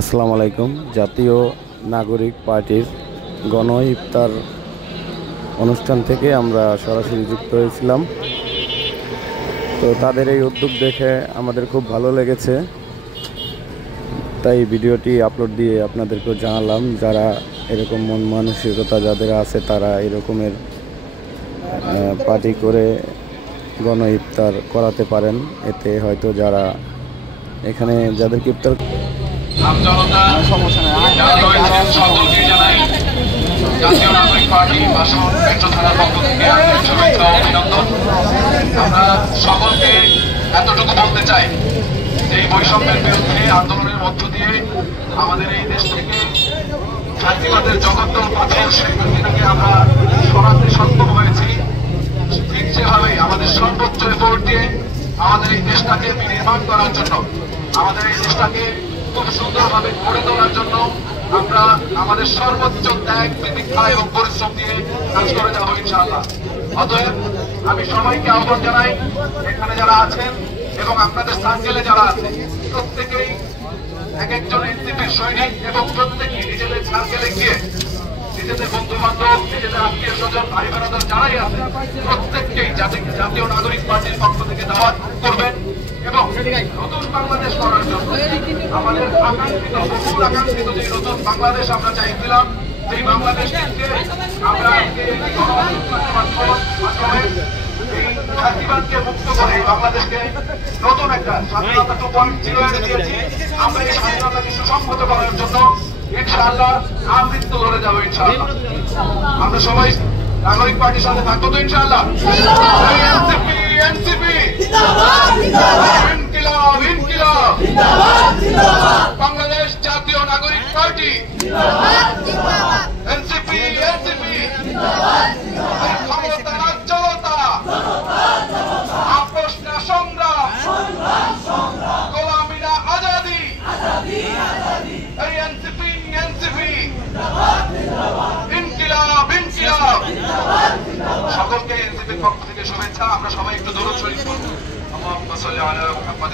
আসসালামু আলাইকুম। জাতীয় নাগরিক পার্টির গণ ইফতার অনুষ্ঠান থেকে আমরা সরাসরি যুক্ত হয়েছিলাম। তো তাদের এই উদ্যোগ দেখে আমাদের খুব ভালো লেগেছে, তাই ভিডিওটি আপলোড দিয়ে আপনাদেরকেও জানালাম, যারা এরকম মন মানসিকতা যাদের আছে তারা এরকমের পার্টি করে গণ ইফতার করাতে পারেন। এতে হয়তো যারা এখানে যাদেরকে ইফতার জাতীয় নাগরিক পার্টি বাসন মেট্রো থানার পক্ষ থেকে শুভেচ্ছা ও অভিনন্দন। আমরা সকলকে এতটুকু বলতে চাই যে এই বৈষম্যের বিরুদ্ধে আন্দোলনের মধ্য দিয়ে আমাদের এই দেশ থেকে জাতিবাদের জগৎ পাথর সেটাকে আমরা সরাতে সক্ষম হয়েছি। ঠিক সেভাবেই আমাদের সর্বোচ্চ এফোর্ট দিয়ে আমাদের এই দেশটাকে বিনির্মাণ করার জন্য, আমাদের এই দেশটাকে খুব সুন্দরভাবে গড়ে তোলার জন্য আমরা আমাদের সর্বোচ্চ ত্যাগ, প্রতীক্ষা এবং পরিশ্রম দিয়ে কাজ করে যাবো ইনশাআল্লাহ। অতএব আমি সবাইকে আহ্বান জানাই, এখানে যারা আছেন এবং আপনাদের সার্কেলে যারা আছেন প্রত্যেকেই এক একজন এনসিপির সৈনিক এবং প্রত্যেকেই নিজেদের সার্কেলে গিয়ে নিজেদের বন্ধু বান্ধব, নিজেদের আত্মীয় স্বজন, ভাই বোনেদের যারাই আছে প্রত্যেককেই জাতীয় নাগরিক পার্টির পক্ষ থেকে দাওয়াত করবেন এবং নতুন বাংলাদেশ করার জন্য আমাদের আকাঙ্ক্ষিত, বহুল আকাঙ্ক্ষিত যে নতুন বাংলাদেশ আমরা চাইছিলাম, সেই বাংলাদেশকে আমরা এই জাতিবাদকে মুক্ত করে বাংলাদেশকে নতুন একটা স্বাধীনতা 2.0 দিয়েছি। আমরা এই স্বাধীনতাকে সুসংহত করার জন্য ইনশাআল্লাহ আমৃত্যু লড়ে যাবো ইনশাআল্লাহ। আমরা সবাই নাগরিক পার্টির সাথে থাকবো তো ইনশাআল্লাহ। এনসিপি এনসিপি ইনকিলাব ইনকিলাব, বাংলাদেশ জাতীয় নাগরিক পার্টি এনসিপি এনসিপি, ক্ষমতা না জনতা, আপোষ না সংগ্রাম, গোলামি না আজাদি, এই এনসিপি এনসিপি ইনকিলাব ইনকিলাব। সকলকে এনসিপির পক্ষ থেকে শুভেচ্ছা। আমরা সবাই একটু দরুদ শরীফ পড়ব। আল্লাহুম্মা সাল্লি আলা মুহাম্মাদ।